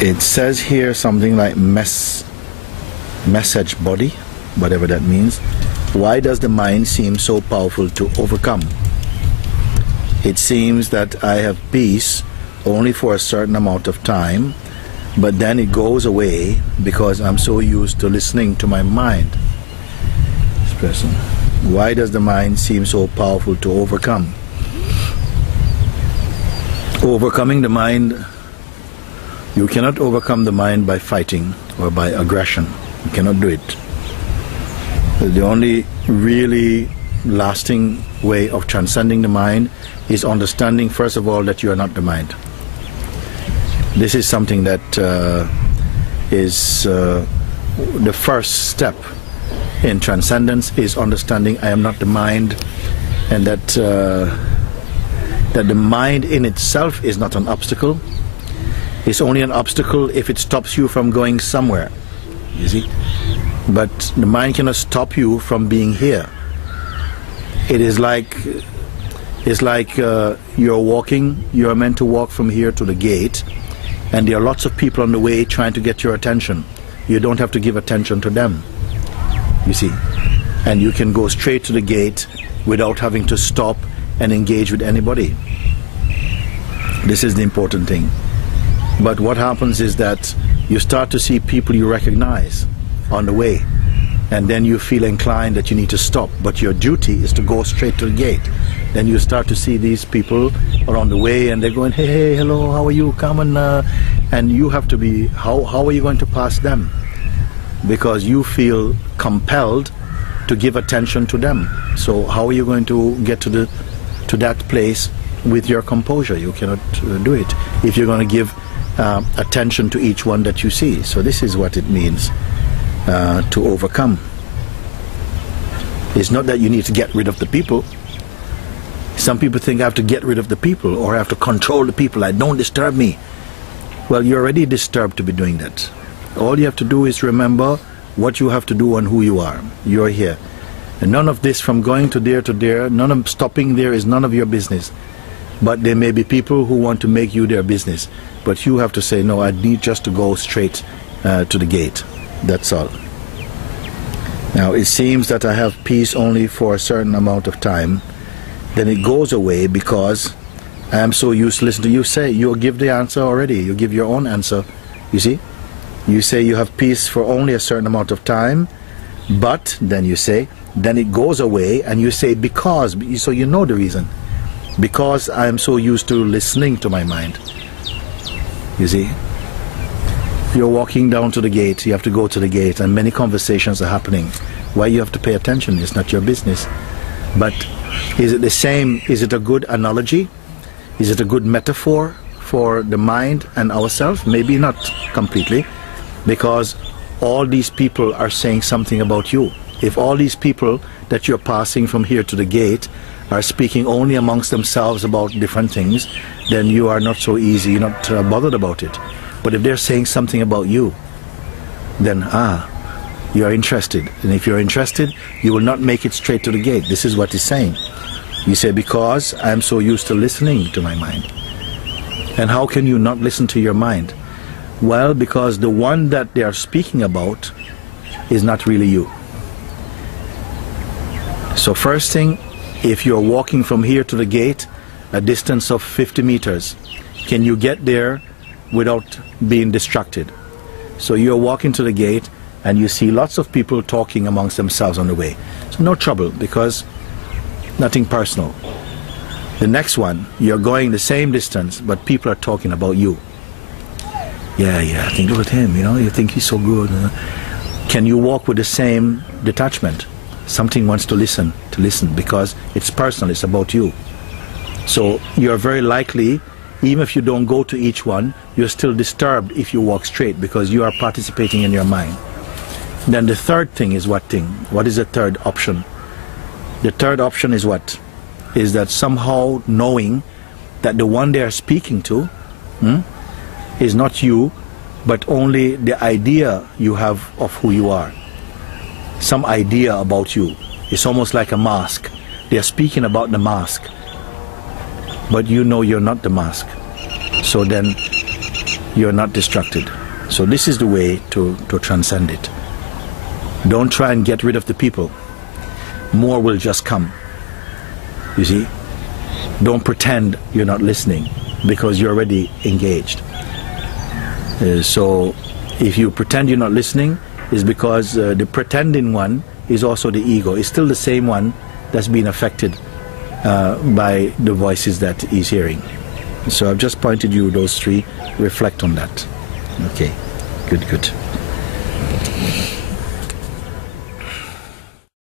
It says here something like message body, whatever that means. Why does the mind seem so powerful to overcome? It seems that I have peace only for a certain amount of time, but then it goes away because I'm so used to listening to my mind. This person. Why does the mind seem so powerful to overcome? Overcoming the mind, you cannot overcome the mind by fighting or by aggression. You cannot do it. The only really lasting way of transcending the mind is understanding, first of all, that you are not the mind. This is something that is the first step in transcendence, is understanding I am not the mind, and that the mind in itself is not an obstacle. It's only an obstacle if it stops you from going somewhere, you see. But the mind cannot stop you from being here. It is like, it's like you're walking, you're meant to walk from here to the gate, and there are lots of people on the way trying to get your attention. You don't have to give attention to them, you see. And you can go straight to the gate without having to stop and engage with anybody. This is the important thing. But what happens is that you start to see people you recognize on the way, and then you feel inclined that you need to stop, but your duty is to go straight to the gate. Then you start to see these people are on the way, and they're going, hey, hey, hello, how are you, come and you have to be, how are you going to pass them? Because you feel compelled to give attention to them. So how are you going to get to that place with your composure? You cannot do it if you're going to give attention to each one that you see. So this is what it means to overcome. It's not that you need to get rid of the people. Some people think I have to get rid of the people, or I have to control the people, like don't disturb me. Well, you're already disturbed to be doing that. All you have to do is remember what you have to do and who you are. You're here. And none of this from going to there, none of stopping there is none of your business. But there may be people who want to make you their business. But you have to say, no, I need just to go straight to the gate. That's all. Now, it seems that I have peace only for a certain amount of time. Then it goes away because I am so used to listening to you say. You'll give the answer already. You give your own answer. You see? You say you have peace for only a certain amount of time. But, then you say, then it goes away, and you say because. So you know the reason. Because I am so used to listening to my mind. You see? You're walking down to the gate, you have to go to the gate, and many conversations are happening. Why you have to pay attention? It's not your business. But is it the same? Is it a good analogy? Is it a good metaphor for the mind and ourselves? Maybe not completely, because all these people are saying something about you. If all these people that you're passing from here to the gate are speaking only amongst themselves about different things, then you are not so easy, you're not bothered about it. But if they're saying something about you, then you are interested. And if you're interested, you will not make it straight to the gate. This is what he's saying. You say, because I'm so used to listening to my mind. And how can you not listen to your mind? Well, because the one that they are speaking about is not really you. So first thing, if you're walking from here to the gate, a distance of 50 meters, can you get there without being distracted? So you're walking to the gate and you see lots of people talking amongst themselves on the way. So no trouble, because nothing personal. The next one, you're going the same distance, but people are talking about you. Yeah, I think look at him, you think he's so good. Can you walk with the same detachment? Something wants to listen, because it's personal, it's about you. So you're very likely, even if you don't go to each one, you're still disturbed if you walk straight, because you are participating in your mind. Then the third thing is what thing? What is the third option? The third option is what? Is that somehow knowing that the one they are speaking to is not you, but only the idea you have of who you are. Some idea about you. It's almost like a mask. They are speaking about the mask. but you know you're not the mask. So then you're not distracted. So this is the way to transcend it. Don't try and get rid of the people. More will just come. You see? Don't pretend you're not listening, because you're already engaged. So if you pretend you're not listening, it's because the pretending one is also the ego. It's still the same one that's being affected by the voices that he's hearing. So I've just pointed you those three. Reflect on that. Okay, good.